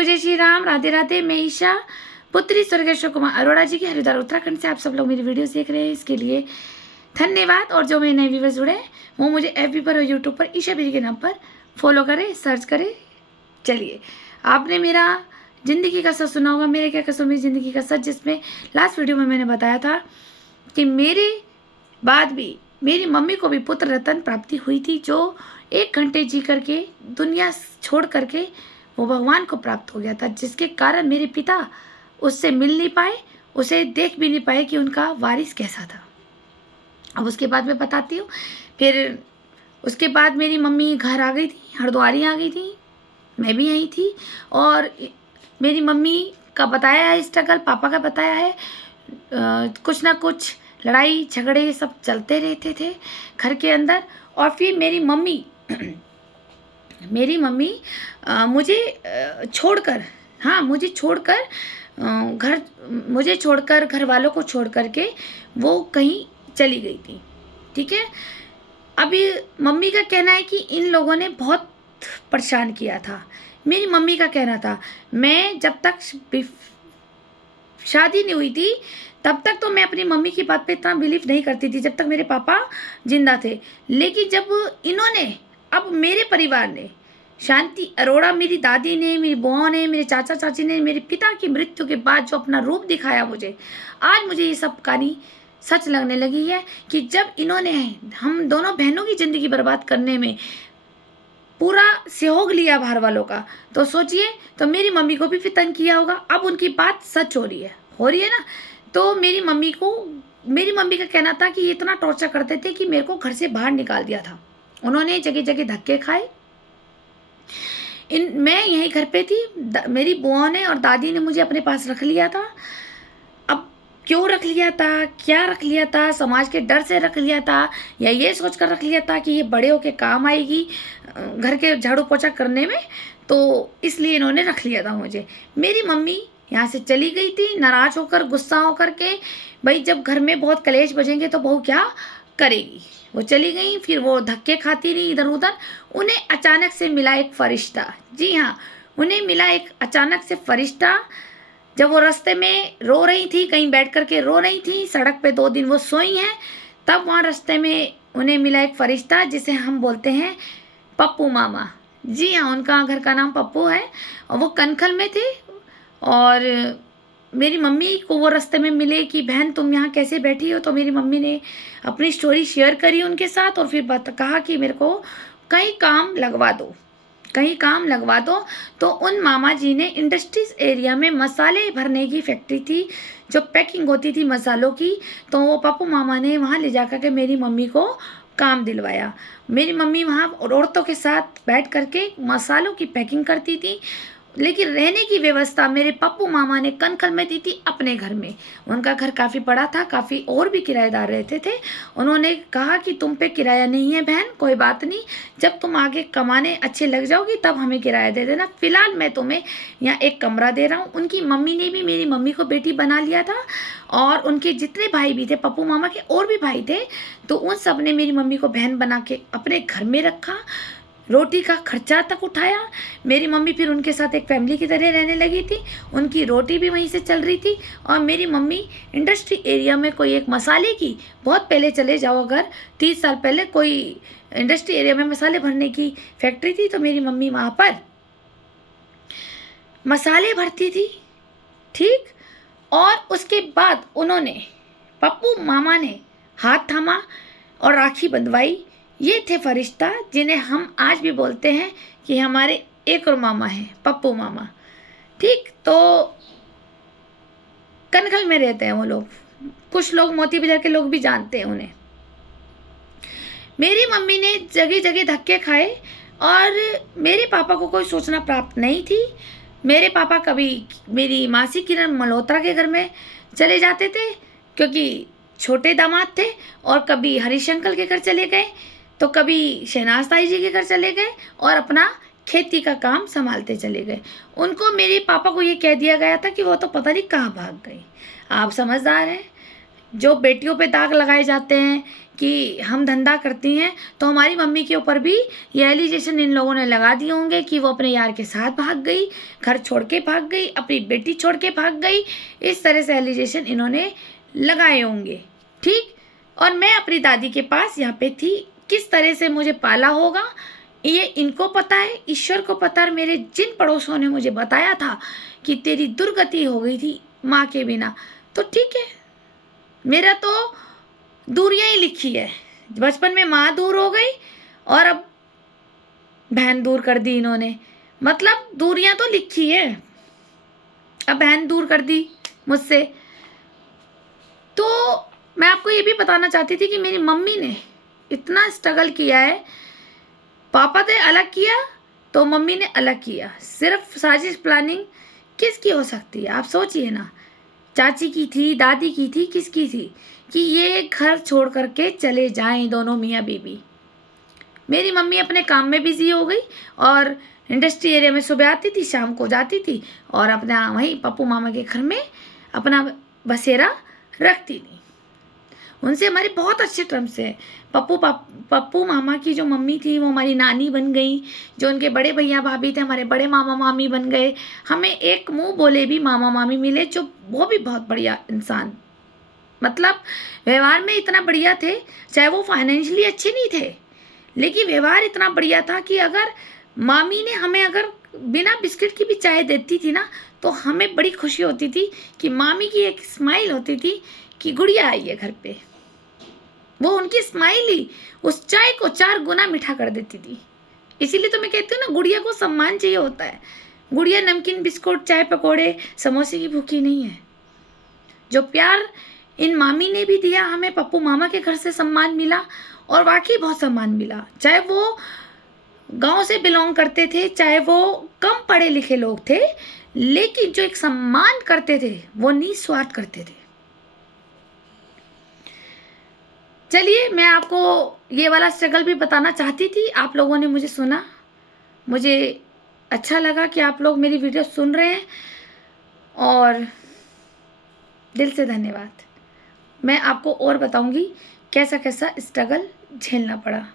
को जय श्री राम, राधे राधे। मैं ईशा, पुत्री स्वर्गेश्वर कुमार अरोड़ा जी के हरिद्वार उत्तराखंड से आप सब लोग मेरी वीडियोस देख रहे हैं, इसके लिए धन्यवाद। और जो मेरे नए व्यूवर्स जुड़े हैं वो मुझे एफबी पर और यूट्यूब पर ईशा बीरी के नाम पर फॉलो करें, सर्च करें। चलिए, आपने मेरा ज़िंदगी का सच सुना होगा, मेरे क्या कसम मेरी ज़िंदगी का सच, जिसमें लास्ट वीडियो में मैंने बताया था कि मेरे बाद भी मेरी मम्मी को भी पुत्र रत्न प्राप्ति हुई थी, जो 1 घंटे जी करके दुनिया छोड़ करके वो भगवान को प्राप्त हो गया था, जिसके कारण मेरे पिता उससे मिल नहीं पाए, उसे देख भी नहीं पाए कि उनका वारिस कैसा था। अब उसके बाद मैं बताती हूँ। फिर उसके बाद मेरी मम्मी घर आ गई थी, हरिद्वार आ गई थी, मैं भी यहीं थी। और मेरी मम्मी का बताया है स्ट्रगल, पापा का बताया है, कुछ ना कुछ लड़ाई झगड़े सब चलते रहते थे घर के अंदर। और फिर मेरी मम्मी मुझे छोड़कर, हाँ मुझे छोड़कर घर वालों को छोड़ करके वो कहीं चली गई थी। ठीक है, अभी मम्मी का कहना है कि इन लोगों ने बहुत परेशान किया था। मेरी मम्मी का कहना था, मैं जब तक शादी नहीं हुई थी तब तक तो मैं अपनी मम्मी की बात पे इतना बिलीव नहीं करती थी, जब तक मेरे पापा जिंदा थे। लेकिन जब इन्होंने, अब मेरे परिवार ने, शांति अरोड़ा, मेरी दादी ने, मेरी बुआ ने, मेरे चाचा चाची ने, मेरे पिता की मृत्यु के बाद जो अपना रूप दिखाया मुझे, आज मुझे ये सब कहानी सच लगने लगी है कि जब इन्होंने हम दोनों बहनों की ज़िंदगी बर्बाद करने में पूरा सहयोग लिया बाहर वालों का, तो सोचिए तो मेरी मम्मी को भी फिर तंग किया होगा। अब उनकी बात सच हो रही है ना। तो मेरी मम्मी का कहना था कि ये इतना टॉर्चर करते थे कि मेरे को घर से बाहर निकाल दिया था। उन्होंने जगह जगह धक्के खाए। मैं यहीं घर पे थी, मेरी बुआ ने और दादी ने मुझे अपने पास रख लिया था। अब क्यों रख लिया था, क्या रख लिया था, समाज के डर से रख लिया था या ये सोच कर रख लिया था कि ये बड़े होके काम आएगी घर के झाड़ू पोछा करने में, तो इसलिए इन्होंने रख लिया था मुझे। मेरी मम्मी यहाँ से चली गई थी नाराज होकर, गुस्सा होकर के, भाई जब घर में बहुत कलेश बजेंगे तो बहू क्या करेगी। वो चली गई, फिर वो धक्के खाती रही इधर उधर। उन्हें अचानक से मिला एक फरिश्ता। जी हाँ, उन्हें मिला एक अचानक से फरिश्ता। जब वो रास्ते में रो रही थी, कहीं बैठ करके रो रही थी, सड़क पे 2 दिन वो सोई हैं, तब वहाँ रास्ते में उन्हें मिला एक फरिश्ता जिसे हम बोलते हैं पप्पू मामा। जी हाँ, उनका घर का नाम पप्पू है और वो कनखल में थे। और मेरी मम्मी को वो रास्ते में मिले कि बहन तुम यहाँ कैसे बैठी हो, तो मेरी मम्मी ने अपनी स्टोरी शेयर करी उनके साथ और फिर कहा कि मेरे को कहीं काम लगवा दो। तो उन मामा जी ने इंडस्ट्रीज एरिया में मसाले भरने की फैक्ट्री थी, जो पैकिंग होती थी मसालों की, तो वो पप्पू मामा ने वहाँ ले जा कर के मेरी मम्मी को काम दिलवाया। मेरी मम्मी वहाँ औरतों के साथ बैठ करके मसालों की पैकिंग करती थी, लेकिन रहने की व्यवस्था मेरे पप्पू मामा ने कनखल में दी थी अपने घर में। उनका घर काफ़ी बड़ा था, काफ़ी और भी किराएदार रहते थे। उन्होंने कहा कि तुम पे किराया नहीं है बहन, कोई बात नहीं, जब तुम आगे कमाने अच्छे लग जाओगी तब हमें किराया दे देना, फिलहाल मैं तुम्हें यहाँ एक कमरा दे रहा हूँ। उनकी मम्मी ने भी मेरी मम्मी को बेटी बना लिया था और उनके जितने भाई भी थे, पप्पू मामा के और भी भाई थे, तो उन सब ने मेरी मम्मी को बहन बना के अपने घर में रखा, रोटी का खर्चा तक उठाया। मेरी मम्मी फिर उनके साथ एक फैमिली की तरह रहने लगी थी, उनकी रोटी भी वहीं से चल रही थी। और मेरी मम्मी इंडस्ट्री एरिया में कोई एक मसाले की, बहुत पहले चले जाओ अगर 30 साल पहले कोई इंडस्ट्री एरिया में मसाले भरने की फैक्ट्री थी, तो मेरी मम्मी वहाँ पर मसाले भरती थी। ठीक, और उसके बाद उन्होंने, पप्पू मामा ने हाथ थामा और राखी बंधवाई। ये थे फरिश्ता जिन्हें हम आज भी बोलते हैं कि हमारे एक और मामा हैं, पप्पू मामा। ठीक, तो कनखल में रहते हैं वो लोग, कुछ लोग मोती बाजार के लोग भी जानते हैं उन्हें। मेरी मम्मी ने जगह जगह धक्के खाए और मेरे पापा को कोई सूचना प्राप्त नहीं थी। मेरे पापा कभी मेरी मासी किरण मल्होत्रा के घर में चले जाते थे क्योंकि छोटे दामाद थे, और कभी हरिशंकर के घर चले गए, तो कभी शहनाज ताई जी के घर चले गए और अपना खेती का काम संभालते चले गए। उनको, मेरे पापा को ये कह दिया गया था कि वो तो पता नहीं कहाँ भाग गए। आप समझदार हैं, जो बेटियों पे दाग लगाए जाते हैं कि हम धंधा करती हैं, तो हमारी मम्मी के ऊपर भी ये एलिगेशन इन लोगों ने लगा दिए होंगे कि वो अपने यार के साथ भाग गई, घर छोड़ के भाग गई, अपनी बेटी छोड़ के भाग गई। इस तरह से एलिगेशन इन्होंने लगाए होंगे, ठीक। और मैं अपनी दादी के पास यहाँ पे थी, किस तरह से मुझे पाला होगा ये इनको पता है, ईश्वर को पता है। मेरे जिन पड़ोसियों ने मुझे बताया था कि तेरी दुर्गति हो गई थी माँ के बिना, तो ठीक है, मेरा तो दूरियां ही लिखी है। बचपन में माँ दूर हो गई और अब बहन दूर कर दी इन्होंने, मतलब दूरियां तो लिखी है, अब बहन दूर कर दी मुझसे। तो मैं आपको ये भी बताना चाहती थी कि मेरी मम्मी ने इतना स्ट्रगल किया है। पापा ने अलग किया तो मम्मी ने अलग किया। सिर्फ साजिश प्लानिंग किसकी हो सकती है, आप सोचिए ना। चाची की थी, दादी की थी, किसकी थी कि ये घर छोड़ करके चले जाएं दोनों मियाँ बीवी। मेरी मम्मी अपने काम में बिजी हो गई और इंडस्ट्री एरिया में सुबह आती थी, शाम को जाती थी और अपना वहीं पप्पू मामा के घर में अपना बसेरा रखती थी। उनसे हमारे बहुत अच्छे टर्म्स हैं। पप्पू मामा की जो मम्मी थी वो हमारी नानी बन गई, जो उनके बड़े भैया भाभी थे हमारे बड़े मामा मामी बन गए। हमें एक मुंह बोले भी मामा मामी मिले, जो वो भी बहुत बढ़िया इंसान, मतलब व्यवहार में इतना बढ़िया थे। चाहे वो फाइनेंशियली अच्छे नहीं थे, लेकिन व्यवहार इतना बढ़िया था कि अगर मामी ने हमें अगर बिना बिस्किट की भी चाय देती थी ना, तो हमें बड़ी खुशी होती थी कि मामी की एक स्माइल होती थी कि गुड़िया आई है घर पे। वो उनकी स्माइल ही उस चाय को 4 गुना मीठा कर देती थी। इसीलिए तो मैं कहती हूँ ना, गुड़िया को सम्मान चाहिए होता है। गुड़िया नमकीन बिस्कुट चाय पकौड़े समोसे की भूखी नहीं है। जो प्यार इन मामी ने भी दिया हमें, पप्पू मामा के घर से सम्मान मिला और वाकई बहुत सम्मान मिला। चाहे वो गांव से बिलोंग करते थे, चाहे वो कम पढ़े लिखे लोग थे, लेकिन जो एक सम्मान करते थे वो निस्वार्थ करते थे। चलिए, मैं आपको ये वाला स्ट्रगल भी बताना चाहती थी। आप लोगों ने मुझे सुना, मुझे अच्छा लगा कि आप लोग मेरी वीडियो सुन रहे हैं और दिल से धन्यवाद। मैं आपको और बताऊंगी कैसा कैसा स्ट्रगल झेलना पड़ा।